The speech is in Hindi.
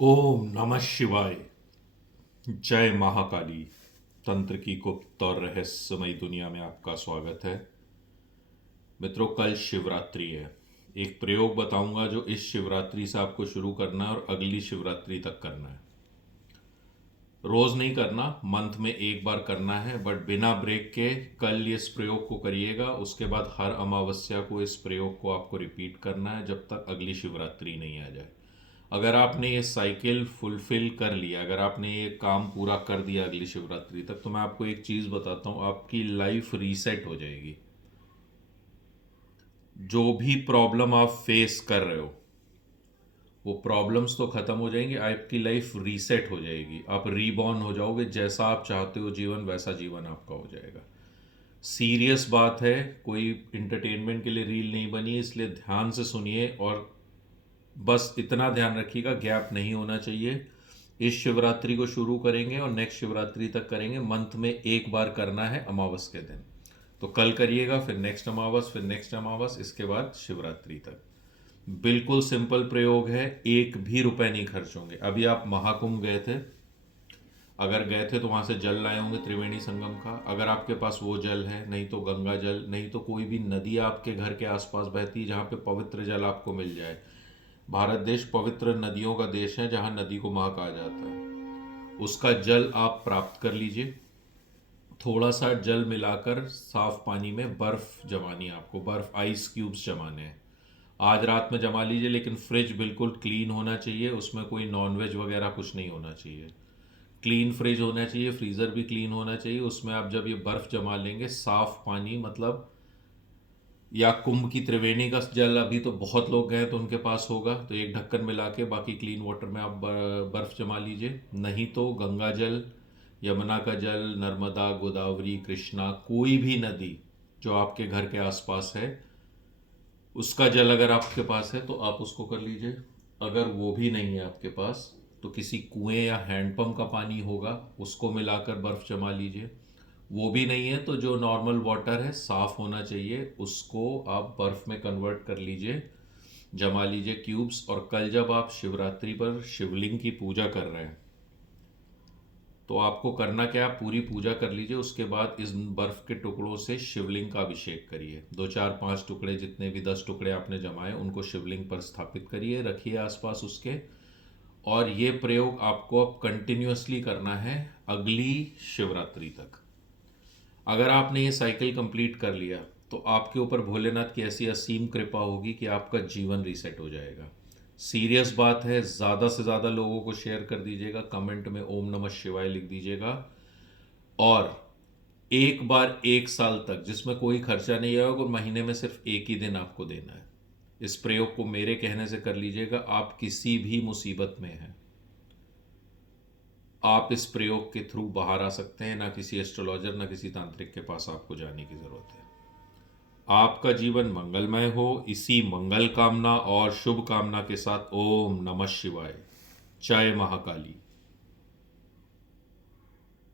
ओम नमः शिवाय। जय महाकाली। तंत्र की गुप्त और रहस्यमयी दुनिया में आपका स्वागत है। मित्रों, कल शिवरात्रि है। एक प्रयोग बताऊंगा जो इस शिवरात्रि से आपको शुरू करना है और अगली शिवरात्रि तक करना है। रोज नहीं करना, मंथ में एक बार करना है, बट बिना ब्रेक के कल इस प्रयोग को करिएगा। उसके बाद हर अमावस्या को इस प्रयोग को आपको रिपीट करना है जब तक अगली शिवरात्रि नहीं आ जाए। अगर आपने ये साइकिल फुलफिल कर लिया, अगर आपने ये काम पूरा कर दिया अगली शिवरात्रि तक, तो मैं आपको एक चीज़ बताता हूँ, आपकी लाइफ रीसेट हो जाएगी। जो भी प्रॉब्लम आप फेस कर रहे हो वो प्रॉब्लम्स तो ख़त्म हो जाएंगी, आपकी लाइफ रीसेट हो जाएगी। आप रीबॉर्न हो जाओगे, जैसा आप चाहते हो जीवन वैसा जीवन आपका हो जाएगा। सीरियस बात है, कोई इंटरटेनमेंट के लिए रील नहीं बनी है, इसलिए ध्यान से सुनिए और बस इतना ध्यान रखिएगा गैप नहीं होना चाहिए। इस शिवरात्रि को शुरू करेंगे और नेक्स्ट शिवरात्रि तक करेंगे। मंथ में एक बार करना है अमावस के दिन। तो कल करिएगा, फिर नेक्स्ट अमावस, फिर नेक्स्ट अमावस, इसके बाद शिवरात्रि तक। बिल्कुल सिंपल प्रयोग है, एक भी रुपए नहीं खर्च होंगे। अभी आप महाकुंभ गए थे, अगर गए थे तो वहां से जल लाए होंगे त्रिवेणी संगम का। अगर आपके पास वो जल है, नहीं तो गंगा जल, नहीं तो कोई भी नदी आपके घर के आसपास बहती है जहाँ पे पवित्र जल आपको मिल जाए। भारत देश पवित्र नदियों का देश है, जहाँ नदी को माँ कहा जाता है। उसका जल आप प्राप्त कर लीजिए। थोड़ा सा जल मिलाकर साफ पानी में बर्फ जमानी है आपको, बर्फ आइस क्यूब्स जमाने हैं। आज रात में जमा लीजिए, लेकिन फ्रिज बिल्कुल क्लीन होना चाहिए, उसमें कोई नॉनवेज वगैरह कुछ नहीं होना चाहिए। क्लीन फ्रिज होना चाहिए, फ्रीज़र भी क्लीन होना चाहिए। उसमें आप जब ये बर्फ़ जमा लेंगे, साफ़ पानी, मतलब या कुंभ की त्रिवेणी का जल, अभी तो बहुत लोग गए तो उनके पास होगा, तो एक ढक्कन मिला के बाकी क्लीन वाटर में आप बर्फ़ जमा लीजिए। नहीं तो गंगा जल, यमुना का जल, नर्मदा, गोदावरी, कृष्णा, कोई भी नदी जो आपके घर के आसपास है, उसका जल अगर आपके पास है तो आप उसको कर लीजिए। अगर वो भी नहीं है आपके पास तो किसी कुएं या हैंडपंप का पानी होगा, उसको मिलाकर बर्फ़ जमा लीजिए। वो भी नहीं है तो जो नॉर्मल वाटर है, साफ़ होना चाहिए, उसको आप बर्फ़ में कन्वर्ट कर लीजिए, जमा लीजिए क्यूब्स। और कल जब आप शिवरात्रि पर शिवलिंग की पूजा कर रहे हैं तो आपको करना क्या, आप पूरी पूजा कर लीजिए। उसके बाद इस बर्फ़ के टुकड़ों से शिवलिंग का अभिषेक करिए। दो चार पांच टुकड़े, जितने भी 10 टुकड़े आपने जमाए, उनको शिवलिंग पर स्थापित करिए, रखिए आसपास उसके। और ये प्रयोग आपको अब कंटिन्यूअसली करना है अगली शिवरात्रि तक। अगर आपने ये साइकिल कंप्लीट कर लिया तो आपके ऊपर भोलेनाथ की ऐसी असीम कृपा होगी कि आपका जीवन रीसेट हो जाएगा। सीरियस बात है, ज़्यादा से ज़्यादा लोगों को शेयर कर दीजिएगा, कमेंट में ओम नमः शिवाय लिख दीजिएगा। और एक बार 1 साल तक, जिसमें कोई खर्चा नहीं आएगा और महीने में सिर्फ एक ही दिन आपको देना है, इस प्रयोग को मेरे कहने से कर लीजिएगा। आप किसी भी मुसीबत में हैं, आप इस प्रयोग के थ्रू बाहर आ सकते हैं। ना किसी एस्ट्रोलॉजर, ना किसी तांत्रिक के पास आपको जाने की ज़रूरत है। आपका जीवन मंगलमय हो, इसी मंगल कामना और शुभ कामना के साथ ओम नमः शिवाय। जय महाकाली।